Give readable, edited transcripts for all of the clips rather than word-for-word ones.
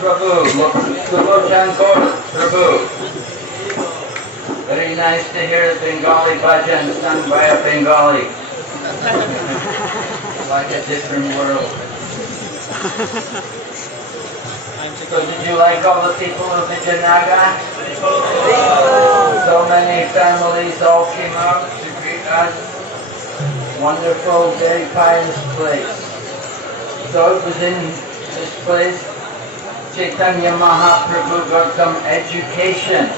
Prabhu, Lochan Gaur Prabhu. Very nice to hear Bengali bhajan sung by a Bengali. Like a different world. So did you like all the people of Vijayanagar? So many families all came out to greet us. Wonderful, very pious place. So it was in this place Chaitanya Mahaprabhu got some education.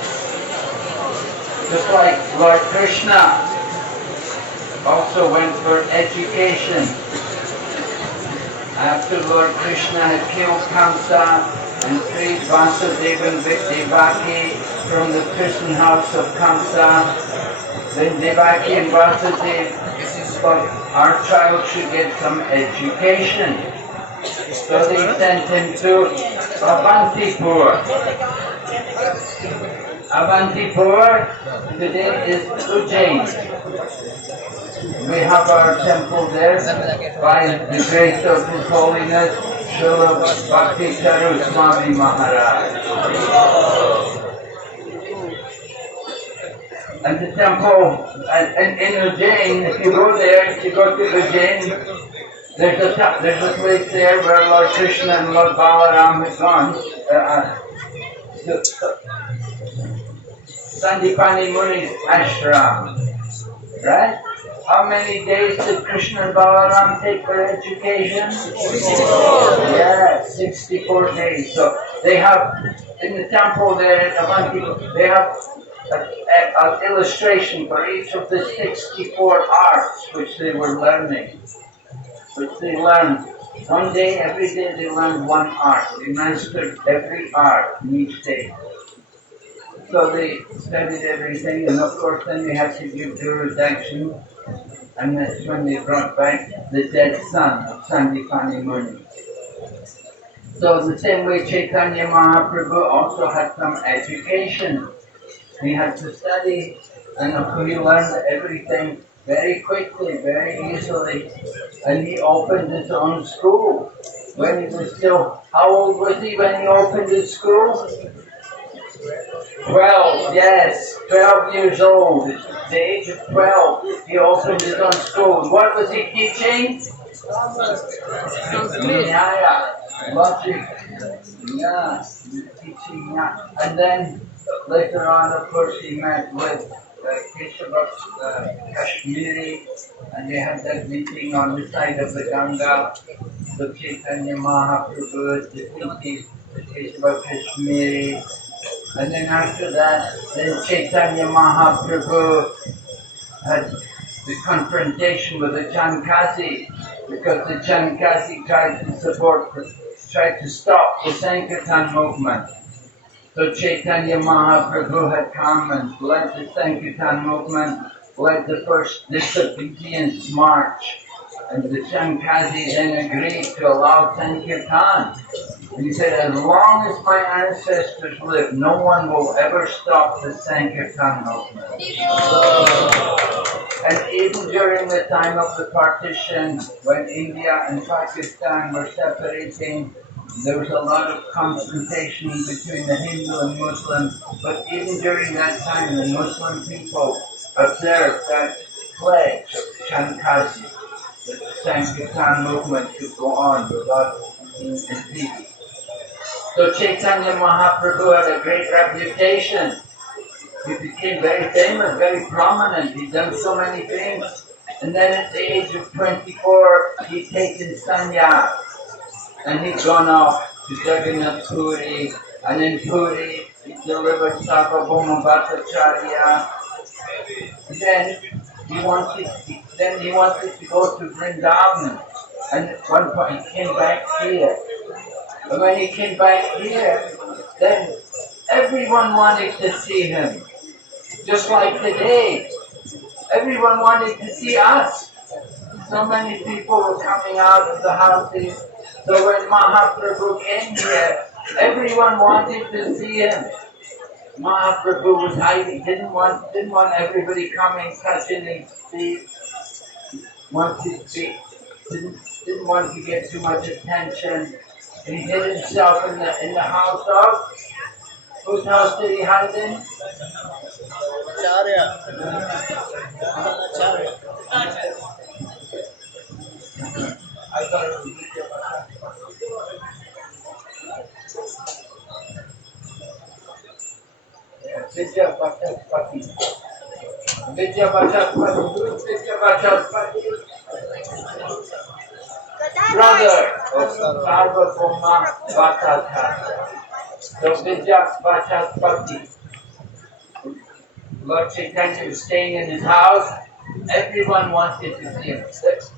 Just like Lord Krishna also went for education. After Lord Krishna had killed Kamsa and freed Vasudeva and Devaki from the prison house of Kamsa, then Devaki and Vasudeva thought our child should get some education. So they sent him to Avantipur. Avantipur today is Ujjain. We have our temple there by the grace of His Holiness Srila Bhakti Charu Swami Maharaj. And the temple and in Ujjain, if you go there, if you go to Ujjain, there's a place there where Lord Krishna and Lord Balaram had gone. Sandipani Muni's ashram, right? How many days did Krishna and Balaram take for education? 64. Yeah, 64 days. So they have, in the temple there at Avanti, they have an illustration for each of the 64 arts which they were learning. Which they learned. One day, every day they learned one art. They mastered every art in each day. So they studied everything, and of course then they had to give Guru Dakshin, and that's when they brought back the dead son of Sandipani Muni. So the same way Chaitanya Mahaprabhu also had some education. He had to study, and he learned everything very quickly, very easily. And he opened his own school. When he was still, how old was he when he opened his school? 12, yes, 12 years old. At the age of 12, he opened his own school. What was he teaching? Nyaya, logic. Yeah, teaching that. And then later on, of course, he met with Keshava Kashmiri, and they had that meeting on the side of the Ganga. So Chaitanya Mahaprabhu defeated Keshava Kashmiri. And then after that, then Chaitanya Mahaprabhu had the confrontation with the Chankasi, because the Chankasi tried to stop the Sankirtan movement. So Chaitanya Mahaprabhu had come and led the Sankirtan movement, led the first disobedience march. And the Chankasi then agreed to allow Sankirtan. And he said, as long as my ancestors live, no one will ever stop the Sankirtan movement. And even during the time of the partition, when India and Pakistan were separating, there was a lot of confrontation between the Hindu and Muslim. But even during that time, the Muslim people observed that pledge of Chankasi, that the Sankirtan movement could go on without being defeated. So Chaitanya Mahaprabhu had a great reputation. He became very famous, very prominent. He'd done so many things. And then at the age of 24, he'd taken sannyas. And he'd gone off to Jagannath Puri. And in Puri, he delivered Sarvabhauma Bhattacharya. Then he wanted to go to Vrindavan. And at one point he came back here. And when he came back here, then everyone wanted to see him. Just like today, everyone wanted to see us. So many people were coming out of the houses. So when Mahaprabhu came here, everyone wanted to see him. Mahaprabhu was hiding, didn't want everybody coming, touching his feet. Didn't want to get too much attention. He hid himself in the house of, whose house did he hide in? Acharya. Acharya. I thought it was Vidya Bhattacharya. Vidya Bhattacharya. Vidya Bhattacharya. Brother of Sarvabhauma Bhattacharya. So Vidya Bhattacharya. Lord Chaitanya was staying in his house. Everyone wanted to see him.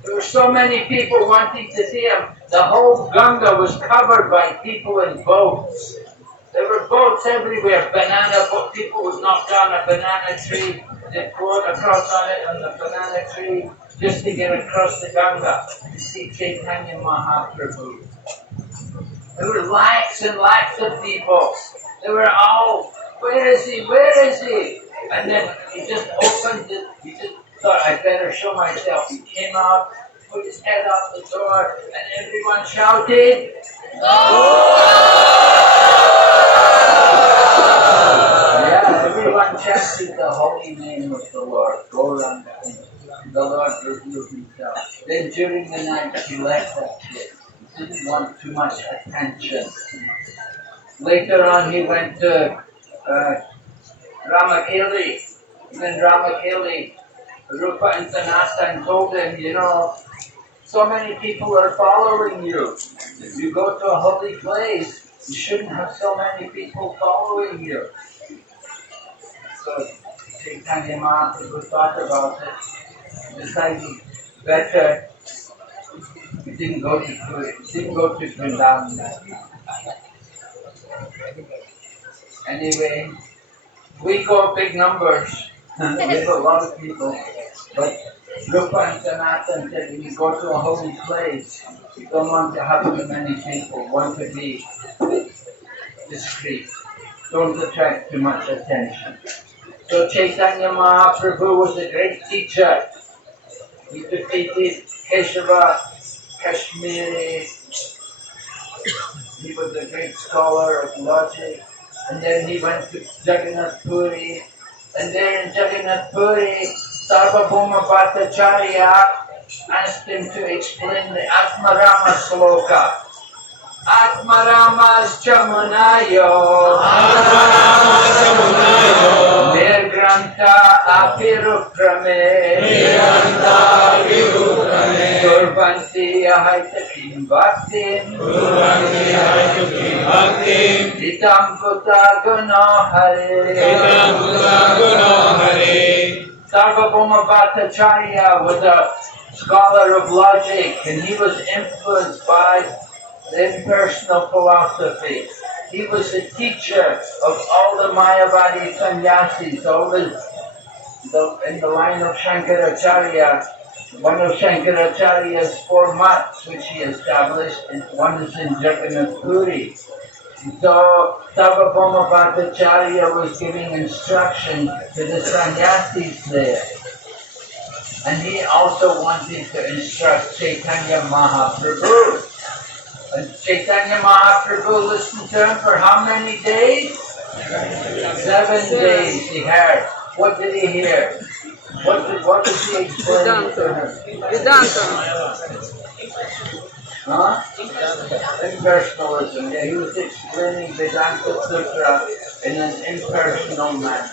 There were so many people wanting to see him. The whole Ganga was covered by people in boats. There were boats everywhere. Banana boat. People would knock down a banana tree. They'd float across on it on the banana tree just to get across the Ganga to see Chaitanya Mahaprabhu. There were lakhs and lakhs of people. They were all, where is he? Where is he? And then he just opened it. He just thought, I better show myself. He came out, put his head out the door, and everyone shouted, yeah, everyone chanted the holy name of the Lord. Gauranga. The Lord revealed himself. Then during the night he left that place. He didn't want too much attention. Later on he went to Ramakeli. Then Ramakeli, Rupa and Sanatan told him, so many people are following you. If you go to a holy place, you shouldn't have so many people following you. So Chaitanya Mahaprabhu thought about it, decided better. He didn't go to Vrindavan that night. Anyway, we go big numbers. We have a lot of people. But Rupa and Sanatan said, when you go to a holy place, you don't want to have too many people. Want to be discreet. Don't attract too much attention. So Chaitanya Mahaprabhu was a great teacher. He defeated Keshava, Kashmiri. He was a great scholar of logic. And then he went to Jagannath Puri. And there in Jagannath Puri, Sarvabhauma Bhattacharya asked him to explain the Atmarama sloka. Atmaramas Chamunayo Nirgranta Apirukrame Durvanti Ahaitakim Bhaktim Itam Kuta Guno Hare. Sarvabhauma Bhattacharya was a scholar of logic, and he was influenced by the impersonal philosophy. He was the teacher of all the Mayavadi sannyasis, in the line of Shankaracharya. One of Shankaracharya's 4 mats which he established, and one is in Jagannath Puri. So Sarvabhauma Bhattacharya was giving instruction to the sannyasis there. And he also wanted to instruct Chaitanya Mahaprabhu. And Chaitanya Mahaprabhu listened to him for how many days? 7 days he heard. What did he hear? What did he explain to him? Vedanta. Huh? Impersonalism. Yeah, he was explaining Vedanta Sutra in an impersonal manner.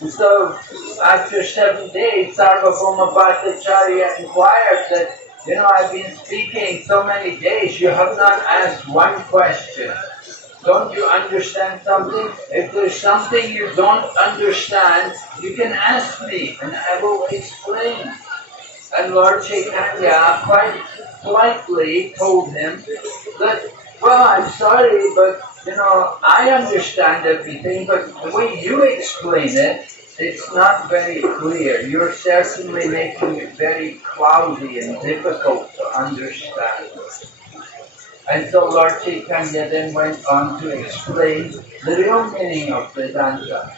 And so, after 7 days, Sarvabhauma Bhattacharya inquired that, I've been speaking so many days, you have not asked one question. Don't you understand something? If there's something you don't understand, you can ask me and I will explain. And Lord Chaitanya quite politely told him that, well, I'm sorry, but I understand everything, but the way you explain it, it's not very clear. You're certainly making it very cloudy and difficult to understand. And so Lord Chaitanya then went on to explain the real meaning of Vedanta.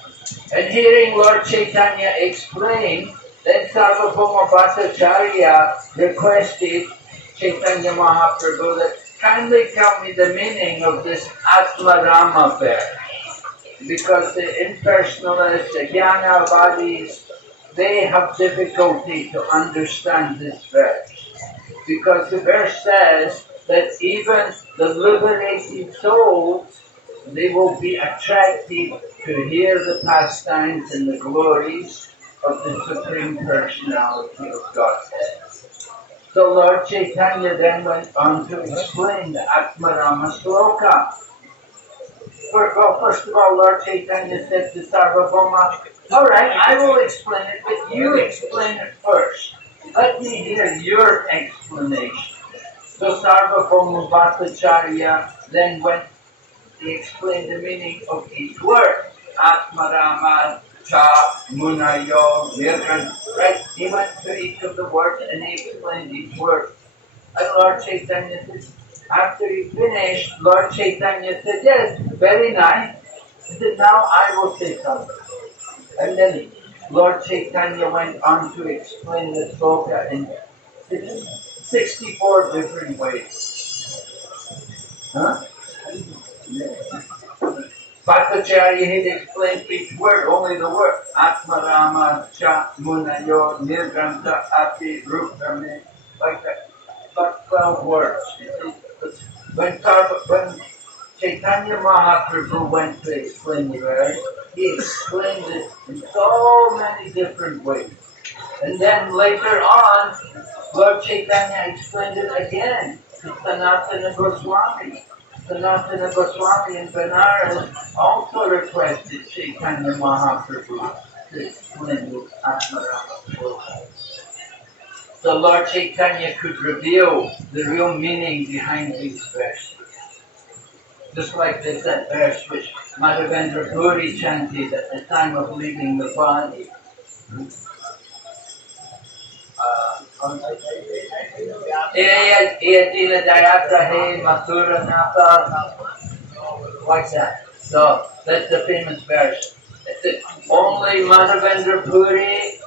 And hearing Lord Chaitanya explain, then Sarvabhauma Bhattacharya requested Chaitanya Mahaprabhu that, kindly tell me the meaning of this Atma Rama verse. Because the impersonalists, the Jnanavadis, they have difficulty to understand this verse. Because the verse says that even the liberated souls, they will be attracted to hear the pastimes and the glories of the Supreme Personality of Godhead. So Lord Chaitanya then went on to explain the Atmarama Sloka. Well, first of all, Lord Chaitanya said to Sarvabhauma, all right, I will explain it, but you explain it first. Let me hear your explanation. So Sarvabhauma Bhattacharya then went, he explained the meaning of each word. Atmarama, Cha, Munayo, Nirgan, right? He went to each of the words and he explained each word. And Lord Chaitanya said, after he finished, Lord Chaitanya said, yes, very nice. He said, now I will say something. And then Lord Chaitanya went on to explain the sloka in 64 different ways. Huh? Bhattacharya had explained each word, only the word. Atmarama, Cha, Munayo, Nirgranta, Api, Rupame, like that. About 12 words. When Chaitanya Mahaprabhu went to explain the verse, he explained it in so many different ways. And then later on, Lord Chaitanya explained it again to Sanatana Goswami. Sanatana Goswami in Benares also requested Chaitanya Mahaprabhu to explain this Atmarama. So Lord Chaitanya could reveal the real meaning behind these verses. Just like there's that verse which Madhavendra Puri chanted at the time of leaving the body. Like that. So that's the famous verse. Only Madhavendra Puri,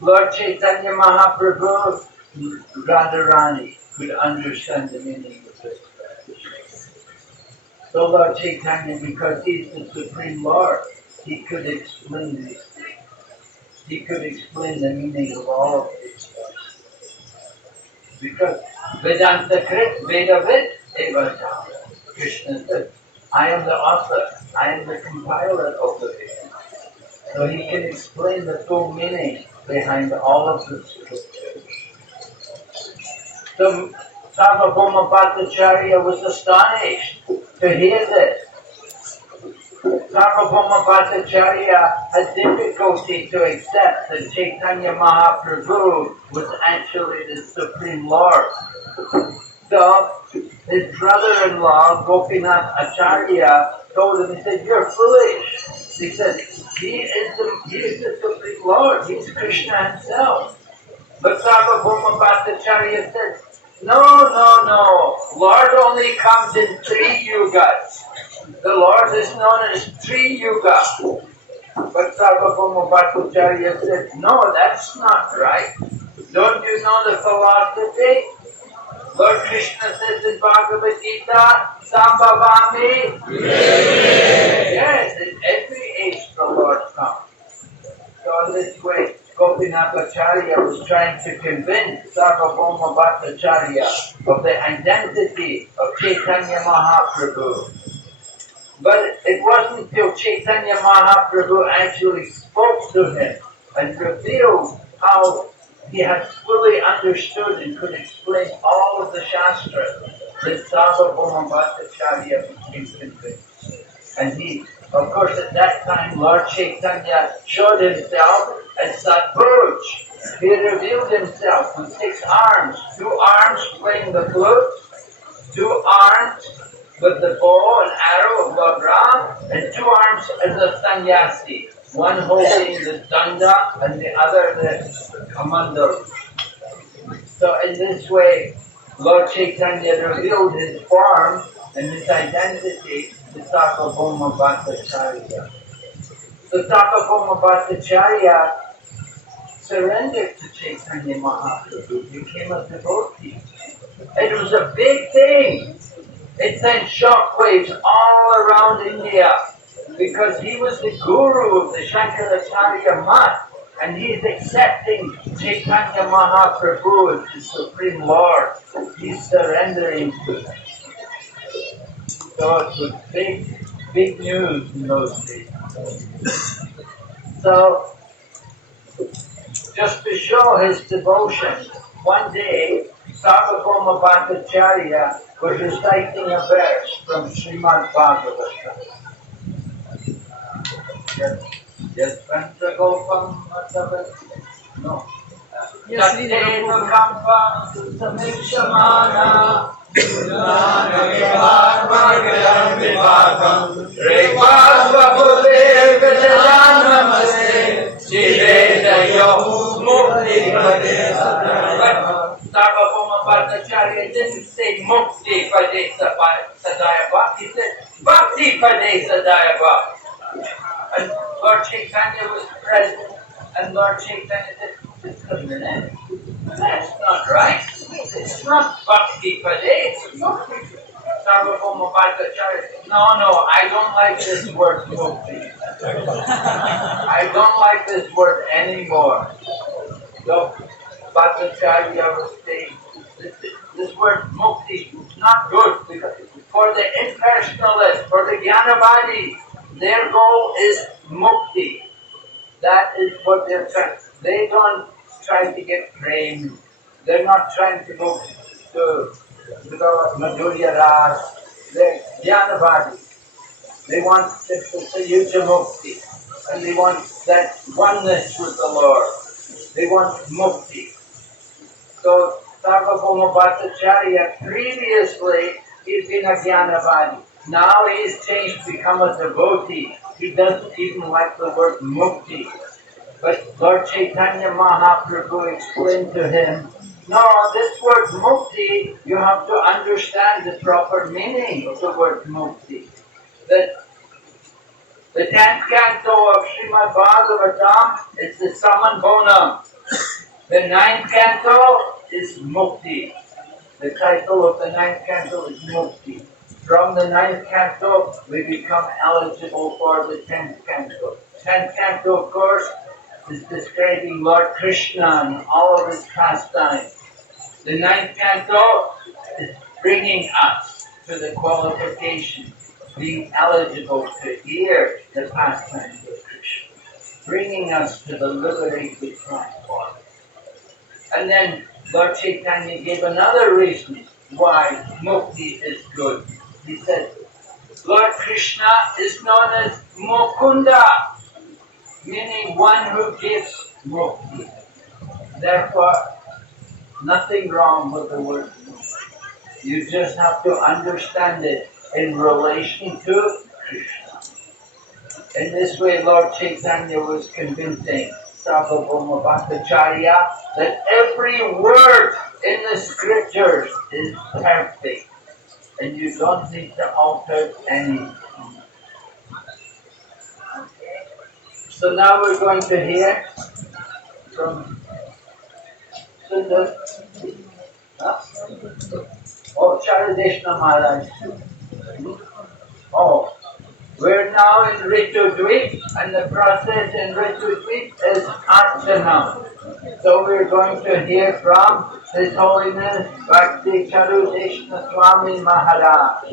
Lord Chaitanya Mahaprabhu, Radharani could understand the meaning of this verse. So Lord Chaitanya, because he's the Supreme Lord, he could explain these things. He could explain the meaning of all of these verses. Because Vedanta Krit, Vedavid, Evata. Krishna said, I am the author, I am the compiler of the Veda. So he can explain the full meaning behind all of the scriptures. So Sarvabhauma Bhattacharya was astonished to hear this. Sarvabhauma Bhattacharya had difficulty to accept that Chaitanya Mahaprabhu was actually the Supreme Lord. So his brother-in-law, Gopinath Acharya, told him, he said, you're foolish. He said, he is the Supreme Lord. He's Krishna himself. But Sarvabhauma Bhattacharya said, no. Lord only comes in 3 yugas. The Lord is known as 3 yuga. But Sarvabhauma Bhattacharya said, no, that's not right. Don't you know the philosophy? Lord Krishna says in Bhagavad Gita, Sambhavami. Yes, in every age the Lord comes. So in this way, Gopinath Acharya was trying to convince Sarvabhauma Bhattacharya of the identity of Chaitanya Mahaprabhu. But it wasn't until Chaitanya Mahaprabhu actually spoke to him and revealed how he had fully understood and could explain all of the Shastras that Sarvabhauma Bhattacharya became convinced. And he, of course, at that time, Lord Chaitanya showed himself as Satbhuj. He revealed himself with 6 arms, 2 arms playing the flute, 2 arms with the bow and arrow of Lord Ram, and 2 arms as a sannyasi, one holding the danda and the other the kamandal. So in this way, Lord Chaitanya revealed his form and his identity to Sarvabhauma Bhattacharya. So Sarvabhauma Bhattacharya surrendered to Chaitanya Mahaprabhu, became a devotee. It was a big thing. It sent shockwaves all around India because he was the guru of the Shankaracharya Math and he's accepting Chaitanya Mahaprabhu as the Supreme Lord. He's surrendering to him. So it was big news in those days. So, just to show his devotion, one day Sarvabhauma Bhattacharya was reciting a verse from Srimad Bhagavatam. Yes, Panchagopam Matavat. No. Yes, we Tattena know. Kampa Samikshamana Sarvabhauma Bhattacharya didn't say Mukti Pade Sadayava, he said Bhakti Pade Sadayava. And Lord Chaitanya was present, and Lord Chaitanya said, "Just a minute, that's not right. It's not Bhakti Pade, it's Mukti." Sarvabhauma Bhattacharya said, No, I don't like this word Mukti. I don't like this word anymore. So Bhattacharya was saying, this word Mukti is not good because for the impersonalist, for the Jnanavadi, their goal is Mukti. That is what they're trying. They don't try to get trained. They're not trying to go to Madhurya Ras. They're Jnanavadi. They want Sayuja Mukti. And they want that oneness with the Lord. They want Mukti. So Sarvabhauma Bhattacharya, previously he's been a Jnanavadi. Now he's changed, become a devotee. He doesn't even like the word Mukti. But Lord Chaitanya Mahaprabhu explained to him, no, this word Mukti, you have to understand the proper meaning of the word Mukti. That the 10th canto of Srimad Bhagavatam is the Saman Bonam. The 9th canto is Mukti. The title of the 9th canto is Mukti. From the 9th canto, we become eligible for the 10th canto. 10th canto, of course, is describing Lord Krishna and all of his pastimes. The 9th canto is bringing us to the qualification, being eligible to hear the pastimes of Krishna, bringing us to the liberated transport. And then Lord Chaitanya gave another reason why Mukti is good. He said, Lord Krishna is known as Mukunda, meaning one who gives Mukti. Therefore, nothing wrong with the word Mukti. You just have to understand it in relation to Krishna. In this way, Lord Chaitanya was convincing Sarvabhauma Bhattacharya that every word in the scriptures is perfect and you don't need to alter anything. Okay. So now we're going to hear from Sundar. Huh? Oh, Charadeshna Maharaj. Oh. We're now in Ritu Dweep, and the process in Ritu Dweep is Archana. So we're going to hear from His Holiness Bhakti Charudeshna Swami Maharaj.